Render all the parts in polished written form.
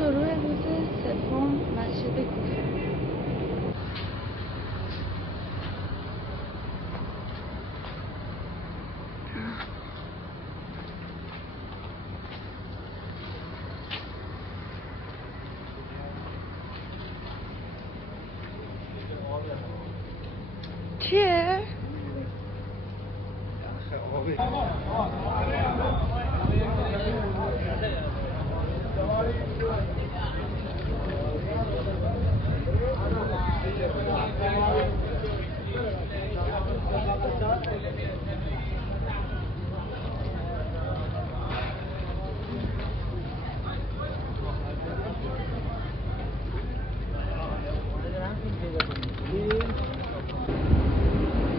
شروع روز سوم مسجد کوفه. چیه؟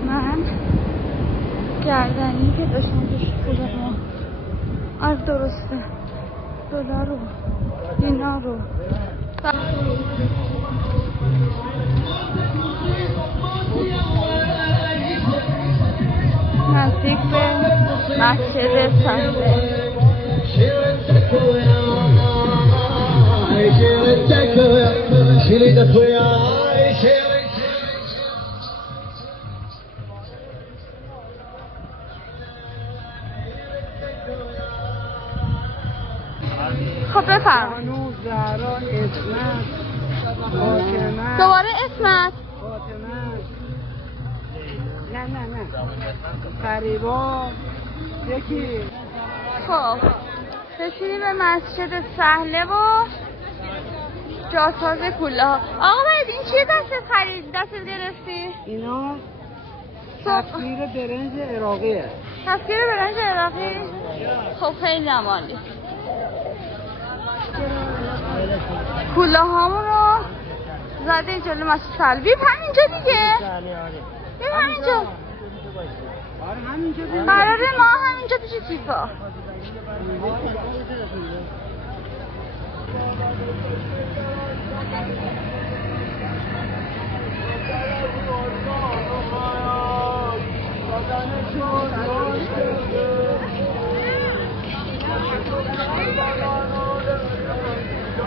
من گردنی که داشتم توش پولمو از درسته دلار رو دینار رو نزدیک به مسجد سهله. خب بفرم دوباره اسمت نه قریبا یکی. خب رسیدیم به مسجد سهله و جاساز کوله ها. آقا باید این چیه دستت گرفتی؟ اینا تفکیر برنج عراقیه. تفکیر برنج عراقی؟ خب خیلی عمالی. کوله هامون رو زده جلو مسجد سهله. بیم همینجا دیگه. بیم همینجا. قراره ما همینجا پیش تیپا.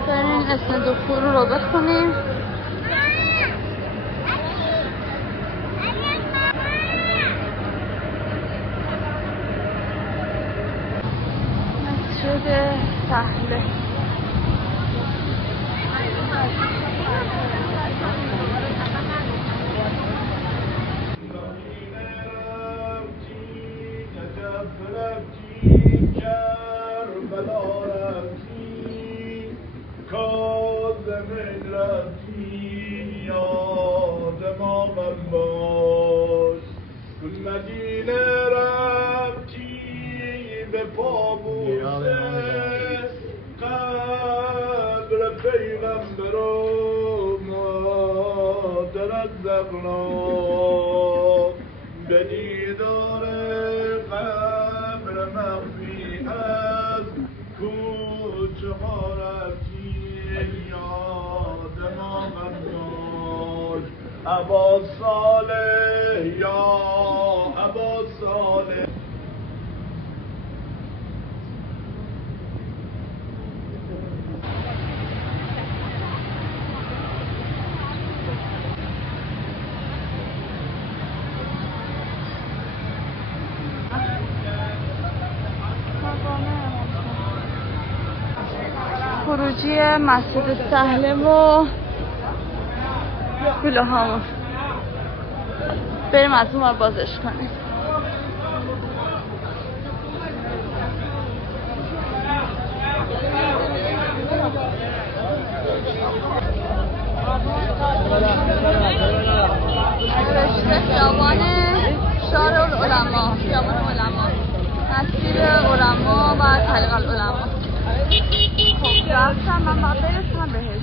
بریم اسم دکتر رو بخونیم. مسجد سهله. به دیدار قبر مخفی از کوچه ها رفتی یاد ما غمناک ابا صالح یا ابا صالح. خروجی مسجد سهله و کوله هامون. بریم از اون بازش کنیم. رشته خیابان شارع‌العلما، خیابان علما، مسجد علما و طریق العلما. خب رفتم من باید برسم بهشون.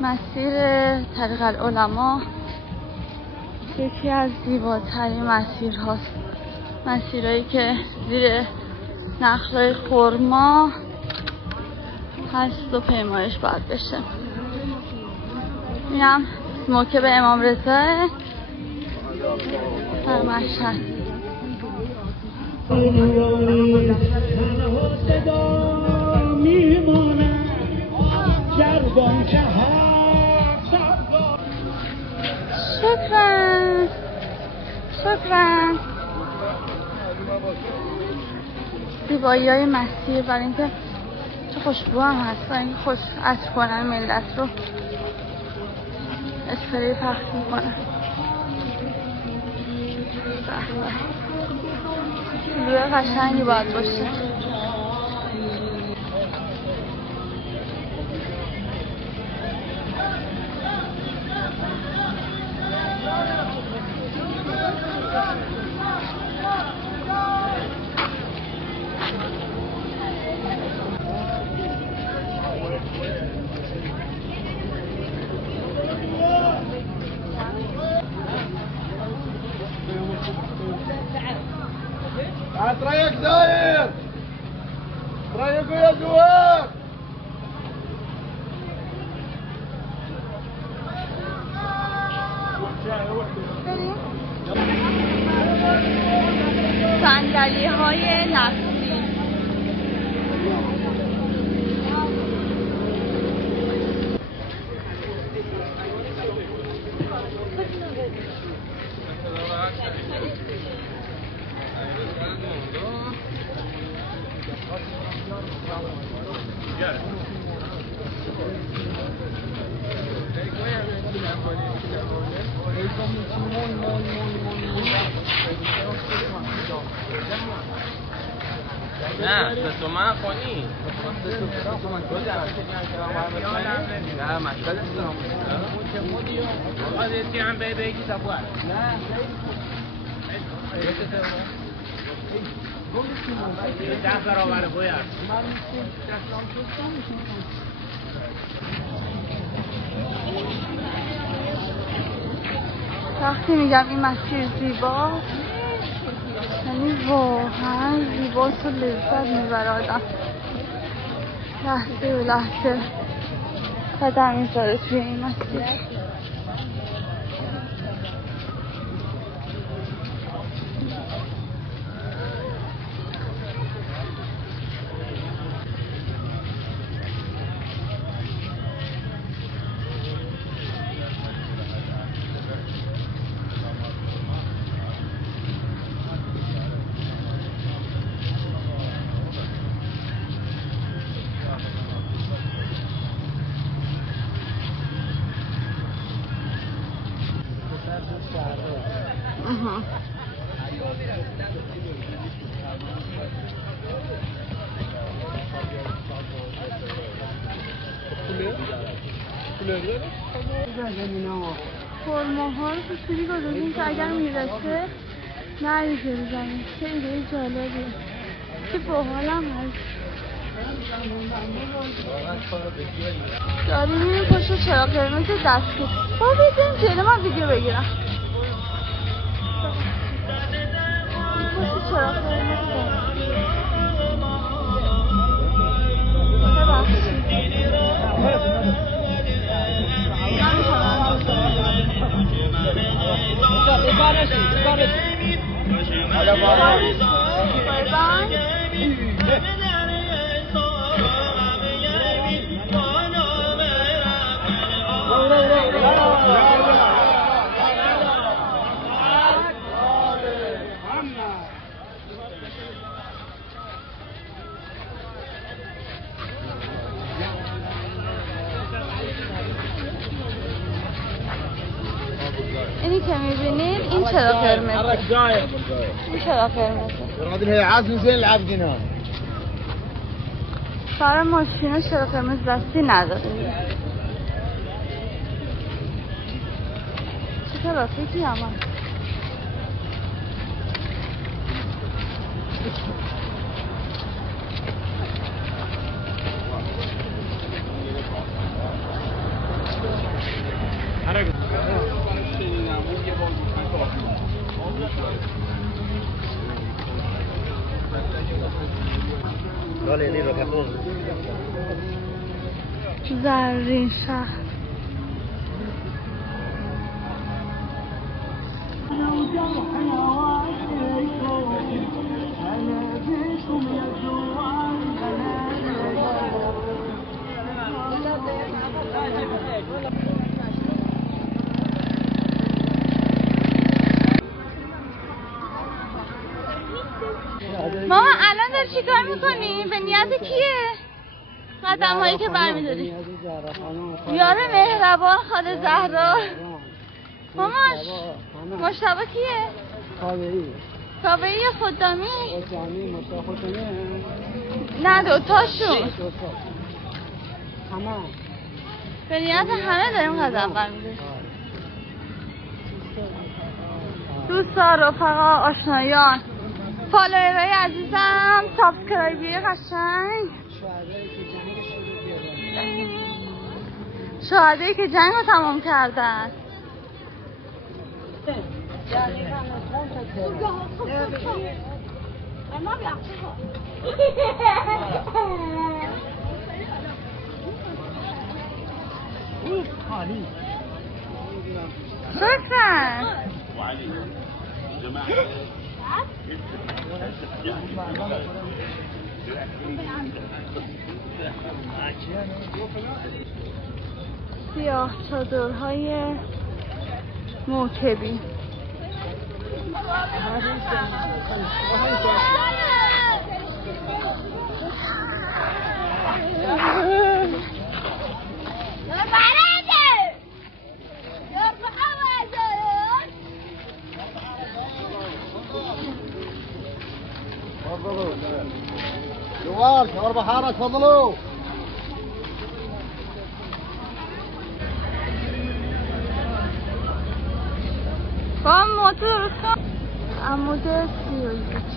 مسیر طریق العلما یکی از زیباترین مسیر هاست. مسیرهایی که زیر نخل‌های خرما هست و پیمایش باید بشه. اینم موکب امام رضا در مشهد. زیبایی های مسیر، برای اینکه چه خوشبو هم هست، برای اینکه خوش عطر کنن ملت رو اسپری پخش میکنن. شلوغ قشنگی باید باشه. رايك داير رايك يا زوار صندلی های نفتی. نه به تومن خونی نه مشکل است هم بگی تفوار نه ده برابر باید وقتی میگم این مسیر زیباست یعنی واقعا زیباست و لذت میبره آدم، لحظه به لحظه قدم میذاره توی این مسیر. فرماها رو تو سوری گذاشتیم که اگر میرسه نریزه رو زمین. چه ایده جالبیه، چه باحالم هست. داریم میریم پشت چراغ قرمز دستگیر. با بیدیم جلو من ویدیو بگیرم. پشت چراغ قرمز دستگیر. اینی که میبینین این چراغ قرمز، این چراغ قرمزه. هي عازم زين العابدين سر ماشینا چراغ قرمز دستی نداره. چه ترافیکی هم هست. زرین شهر. ماما الان داری چیکار میکنی؟ به نیت کیه؟ قدم هایی که برمیداری یار مهربان خاله زهرا. ماماش مشتبه کیه؟ کاوهی یا خدامی؟ نه دوتاشون به نیت همه داریم قدم برمیداریم. دوستا، رفقا، آشنایان، فالوورای عزیزم، سابسکرایبی قشنگ، شهدایی که جنگ رو تمام کردن. شکرا سیاه چادرهای موکبی. جوال شعور بحارة تفضلوا. با موتور عمود 31.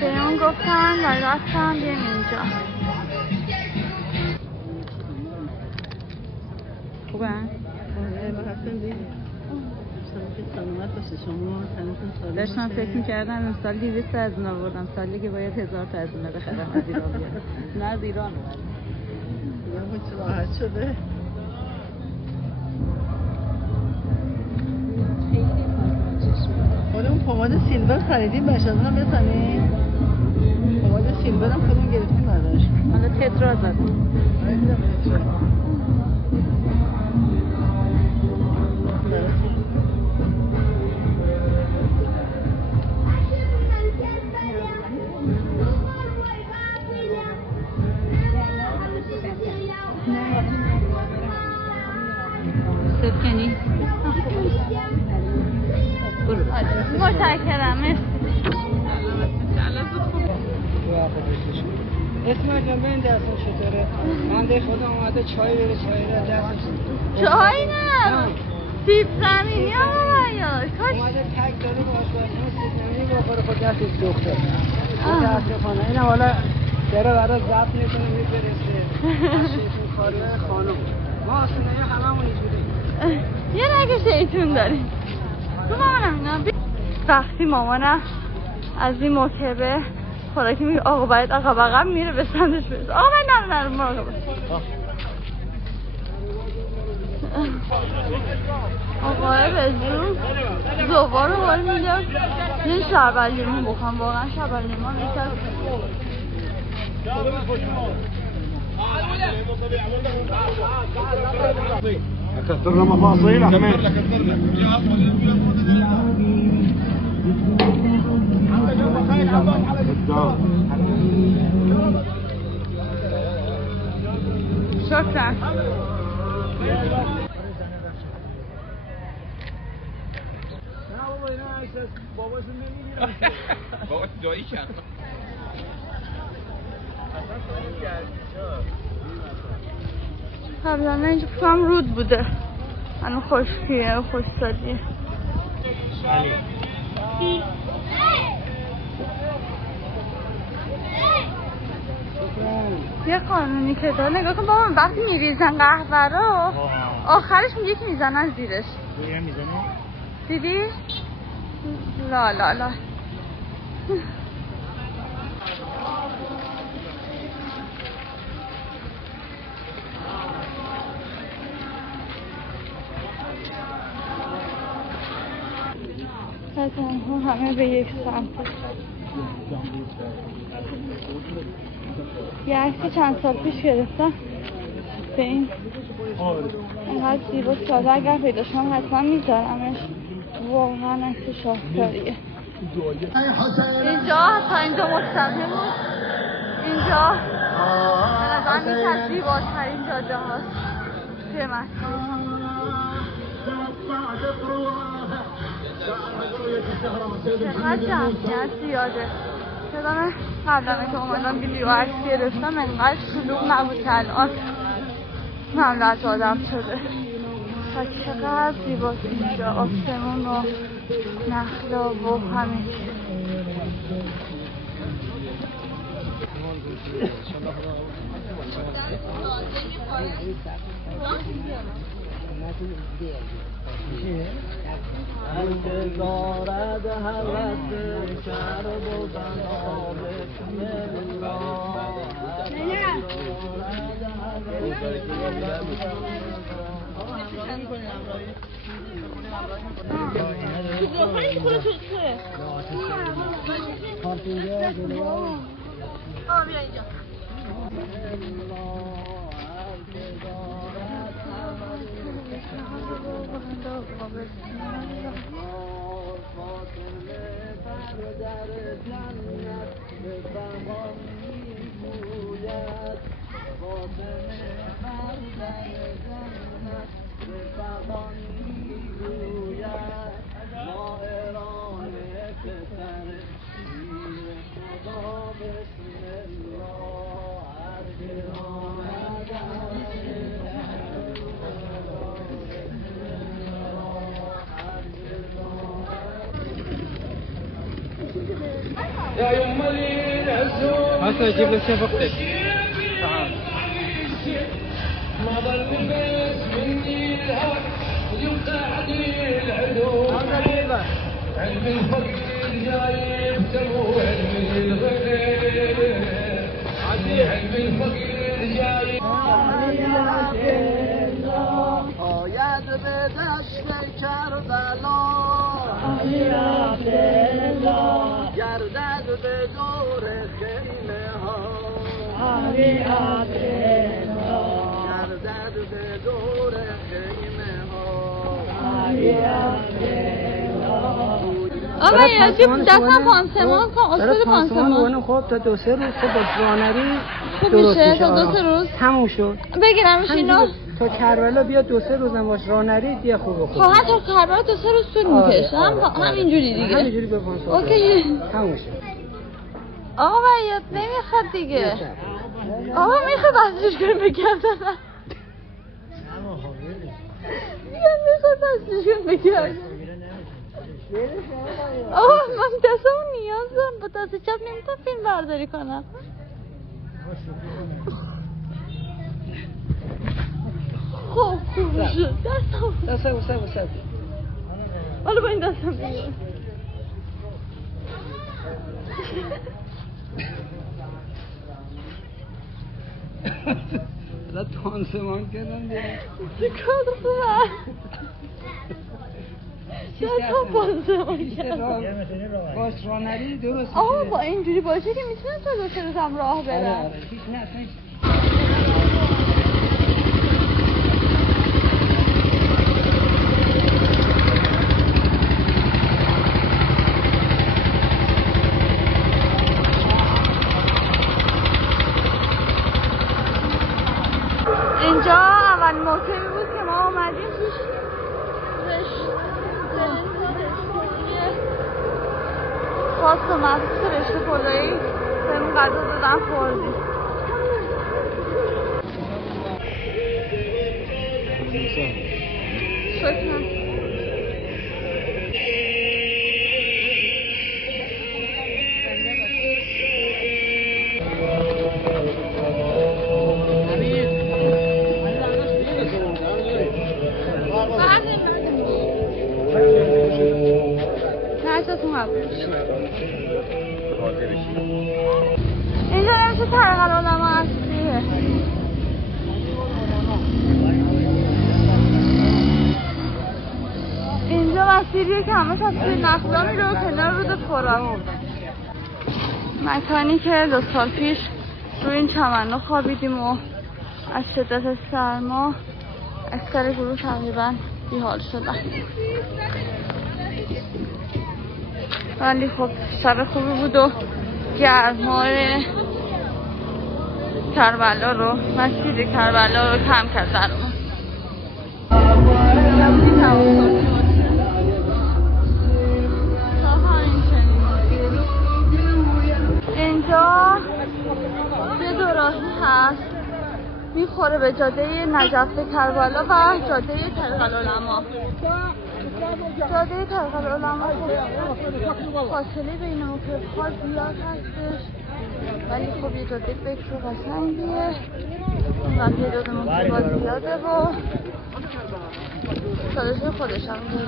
به اون گفتم و رفتم بیم اینجا. خوبه؟ داشتم فکر می‌کردم امسال 200 از اون آوردم، سالی که باید 1000 تا از اون بخرم از ایران بیارم. نه از ایران ببرم. چه راحت شده. خودمون پماد سیلور خریدیم، بهش از اونم بزنیم. پماد سیلور هم خودمون گرفتیم ازش. حالا تترا زدیم. سفکنی متشکرم. اسم جنبه این دستون چطوره؟ من ده خودم اومده چای بره، چای را دستش چای نه سیب زمینی آقا یا کاش اومده تک داره با آشپزخونه سیب زمینی بخوره خود دستش دختر متاسفانه اینم حالا داره برای ضبط میکنه میفرسته از شیطون کاری خانم. ما آسونایی هممون اینجوری یه رگ شیطون داریم تو مامانم اینا. وقتی مامانم از این موکبه خوراکی میگه آقا باید عقب میره به سمتش برسه. آقا باید نرو مراقب آقای رزو زوبا رو باری میگه یه شربت لیمون بخوام. واقعا شربت لیمون میشه كثرنا مفاصيل كمان شكرا. بابا دایی کرد قبلا اینجا فکرم رود بوده هنو خشکیه و خشکسالیه. یه قانونی که داره نگاه کن بابا وقتی میریزن قهوه رو آخرش یکی میزنن زیرش. دیدی؟ لا لا لا تنها همه به یک سمت. یه عکسی چند سال پیش گرفتم به این اینقدر زیبا ساده اگر پیدا شدم حتما میذارمش. واقعا عکس شاهکاریه. اینجا تا اینجا مستقیم بود. اینجا به نظر میشه از زیباترین جاده هاست توی مسجد. چقدر جمعیت زیاده. یادمه قبلا که اومدم ویدیو عکس گرفتم انقدر شلوغ نبود که الان مملو از آدم شده. و چقدر زیباست اینجا. آسمون و نخلا و همه چیز. دارد هوس شرب و بنا بسم هسه اجيب لك شيء فوقتك. ما ظل بس مني الهوى يقعدني العدو علم الفقير جايب سمو علم الغير علم الفقير جايب آید به دشت کربلا گردد به دور خیمه ها گردد به دور خیمه ها. آقا یادی دستم پانسمان کن. اصول پانسمان خب تا 2-3 روز خب با جوانری خوب میشه. تا 2-3 روز تموم شد. بگیرمش اینو تا کربلا بیا 2-3 روزم باش رانری بیا خوبه. خب حتی کربلا 2-3 روز طول میکشه. همینجوری دیگه. همینجوری به پانسمان اوکی تموم شد. آقا باید نمیخواد دیگه. آقا میخواد بستش کنیم بگم دارم. میخواد بستش کنیم بگم. آقا من دستمون نیاز دارم. با دست چپ نمیتونم فیلم برداری کنم. خوب شد دستم حالا با این دستم بگم لا تانسمان کردن دیگه چیکار خوبه چطور پانسمان کردن باش راه نری درست آها با اینجوری باشه که میتونم تا 2 روزم راه برم هیچ نه اینجا اول موقعی بود که ما آمدیم توش خاص و مخصوص رشته پلایی بهمون غذا دادن خوردیم شکرم اینجا نمیشه طریق العلماء اصلیه اینجا مسیریه که همه تصویر نخلا میره و کنار رود فرات مکانی که 2 سال پیش روی این چمنو خوابیدیم و از شدت سرما اکثر گروه تقریبا بیحال شدن ولی خب شب خوبی بود و گرمای کربلا رو مسیر کربلا رو کم کرد درمون اینجا یه دوراهی هست میخوره به جاده نجف کربلا و جاده طریق العلماء جاده طریق العلماء فاصله بین موتورها زیاد هستش ولی خب یه جاده بکر و قشنگیه و تعداد موتورها زیاده و چالشه خودش هم داره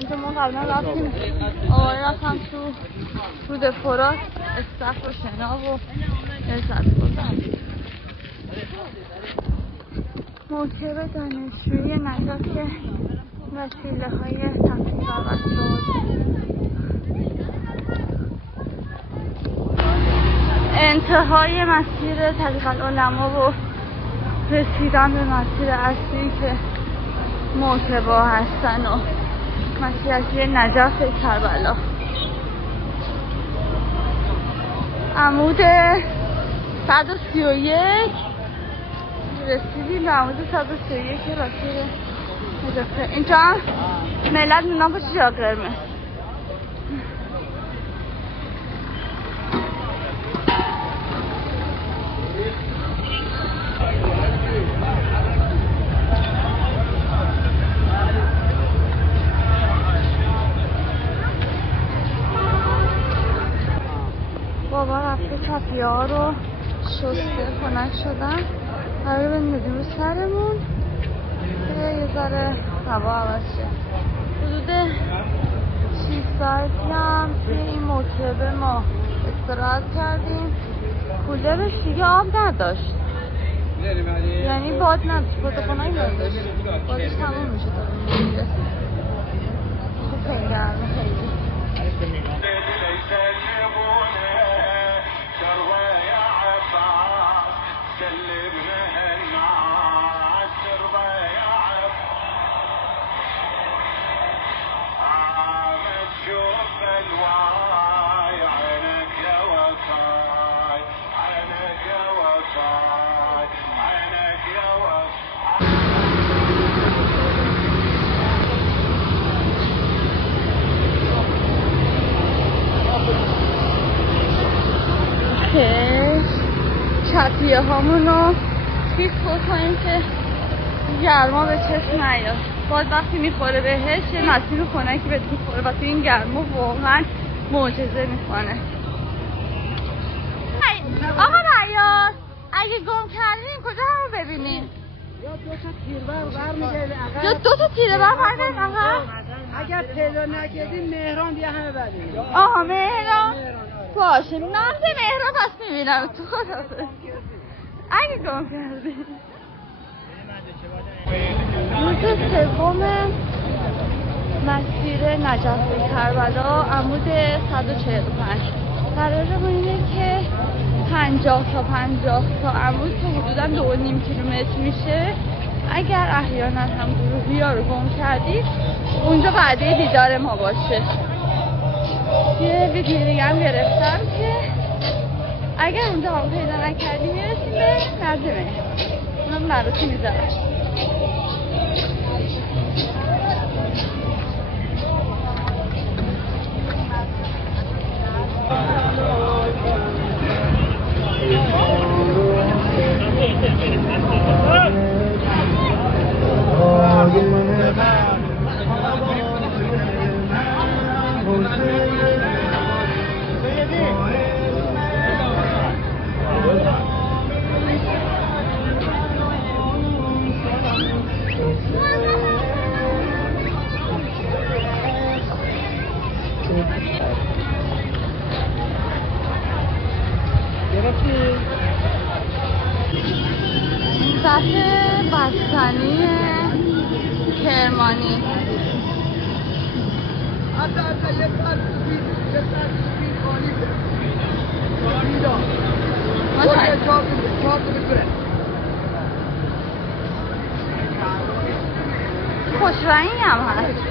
اینجا ما قبلا رفتیم آقای رفتم تو رود فرات استخر و شنا و لذت بردم موکب دانشجویی نجف که وسیله های تفریح و وسایل انتهای مسیر طریق العلماء و رسیدن به مسیر اصلی که موکبا هستن و مسیر اصلی نجف کربلا عمود 131 رسیدیم به عمود 131 مسیر نجف. اینجا ملت میدونم پشت جا قرمز بابا رفته کپیه ها رو شسته خنک شدن قرار بندازیم رو سرمون که یه ذره هوا عوض شه. حدود 6 ساعتی هم توی این موکبه ما استراحت کردیم. کولرش دیگه آب نداشت یعنی باد نداشت، بادخونه‌ای نداشت، بادش تموم میشه تا بمیده. خب خیلی گرمه خیلی. چپیه هامونو فیکس بکنیم که گرما به چشم نیاد. باز وقتی میخوره بهش یه مسیر خنکی بهت میخوره و تو این گرما واقعا معجزه میکنه. آقا ریاض اگه گم کردیم کجا همو ببینیم؟ یا 2 تا تیره بر برگردیم آقا؟ اگر پیدا نکردیم مهران دیگه همه ببینیم. آها مهران باشه نامزه مهران پس میبینیم. نبینم تو خدافظ. اگه گم کردی روز سوم مسیر نجف کربلا عمود 145 قرارمون اینه که 50 تا عمود که حدودا 2.5 کیلومتر میشه. اگر احیانا هم گروهی ها رو گم کردید اونجا وعده دیدار ما باشه. یه ویدیو دیگه هم گرفتم که اگر اونجا هم پیدا نکردیم میرسیم به نزدیمه اونم براتی میذارم. صفحه بستنی کرمانی خوش رنگی هم هست.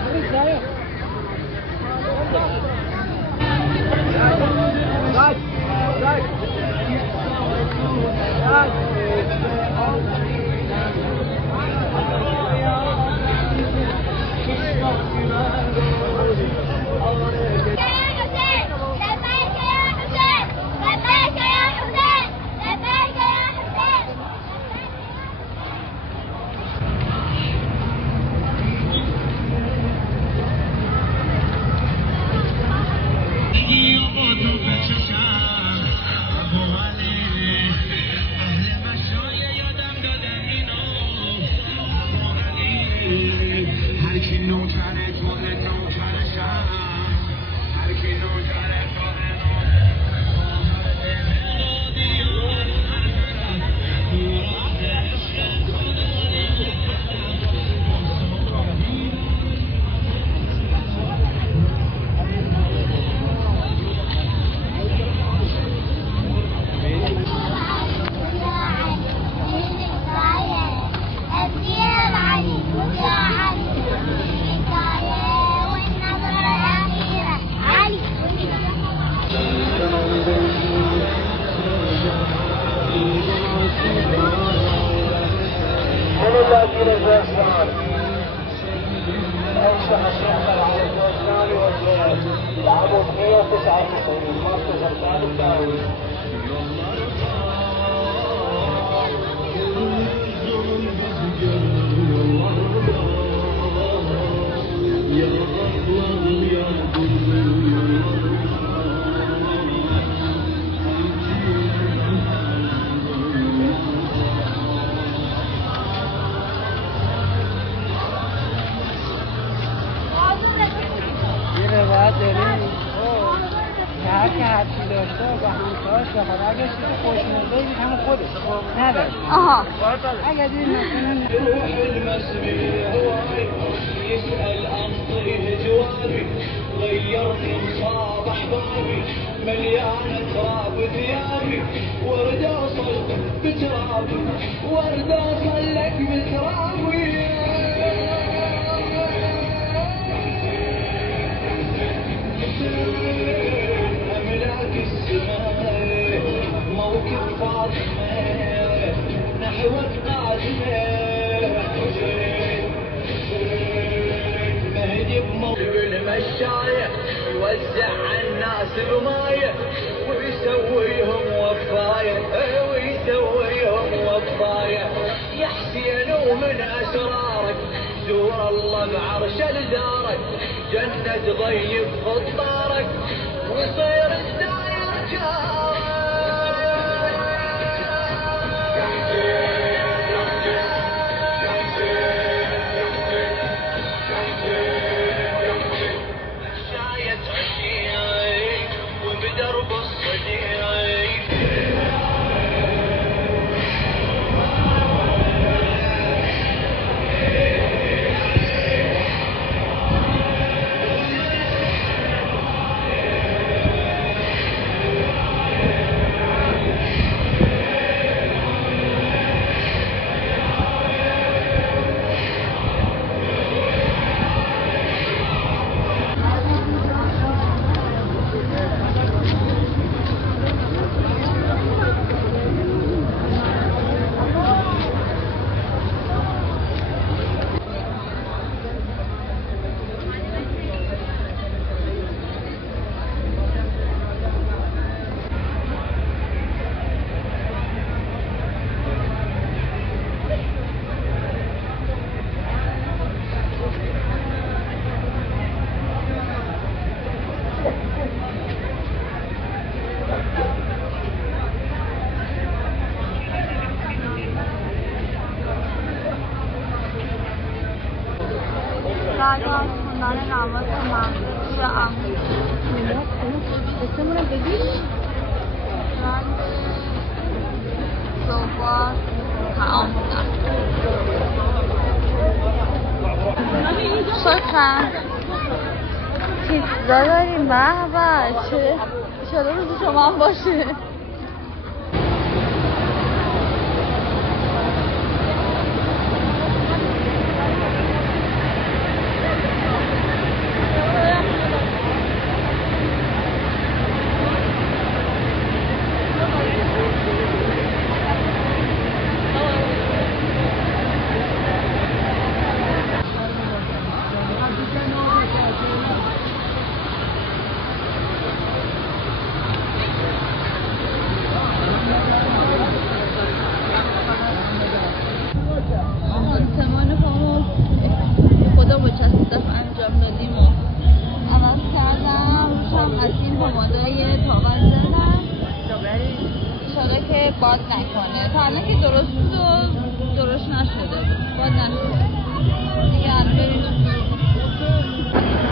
اگر دید مثلا روح المسبي هواي يسأل أنطيه جوابي غيرني مصاب أحبابي مليان تراب ثيابي ورد أوصل بترابي ورد أوصل لك بترابي أملاك السماء موكب فاطمة نحوك قادمة مهدي بموكب المشاية يوزع على الناس بماية ويسويهم وفاية ويسويهم وفاية يا حسين ومن أسرارك زور الله بعرش لدارك جنة ضيف خطارك وصير الداير جارك شاية عشيري وبدرب الصديق بعد از خوندن نماز مغرب توی عمود دستمونم بگیریم صبح تعام بودم. شکرم پیتزا داریم. به به چه شده روز شما هم باشه. باد نکنه. تا الان که درست نشده بود. باد نشده دیگه. الان بریم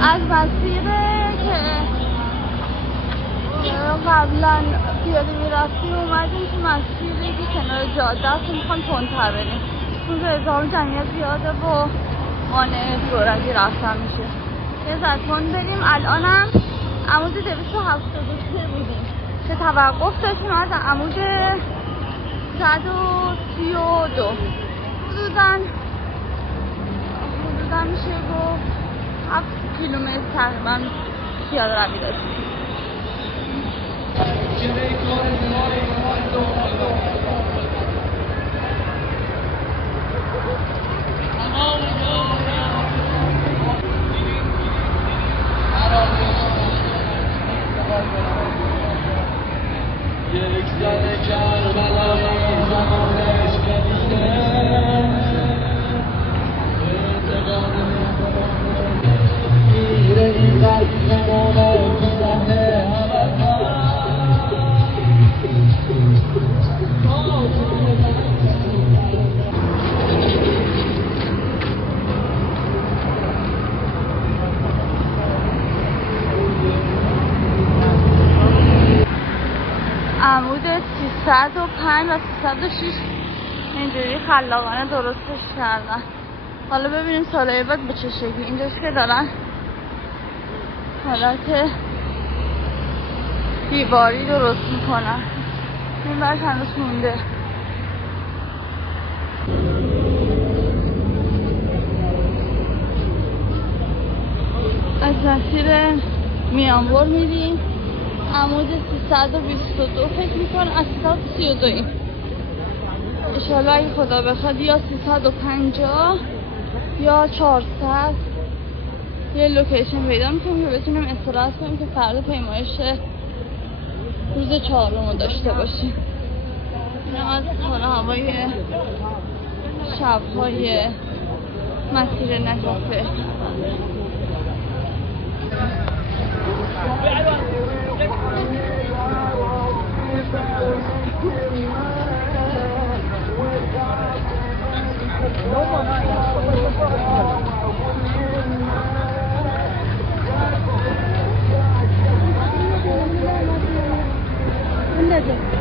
از مسیره که قبلا پیاده میرفتیم اومدیم تو مسیری که کنار جاده است. میخوام تندتر بریم چون ازدحام جمعیت زیاده و مانع سرعتی رفتن میشه. یه ذره تند بریم. الانم عمود 273 بودیم که توقف داشتیم از عمود 132. حدوداً میشه گفت 7 کیلومتر تقریبا پیاده روی داشتیم. عمود 305 و 306 اینجوری خلاقانه درستش کردن. حالا ببینیم سالهای بعد به چه شکلی. اینجاش که دارن حالت دیواری درست میکنن. این برش هنوز مونده. از مسیر میانبر میریم عمود 322 فکر میکنم از 332 این انشالله اگه خدا بخواد یا 350 یا 400 یه لوکیشن پیدا میکنیم که بتونیم استراحت کنیم که فردا پیمایش روز 4 رو داشته باشیم. این از حال هوای شب‌های مسیر نجفه. اندازه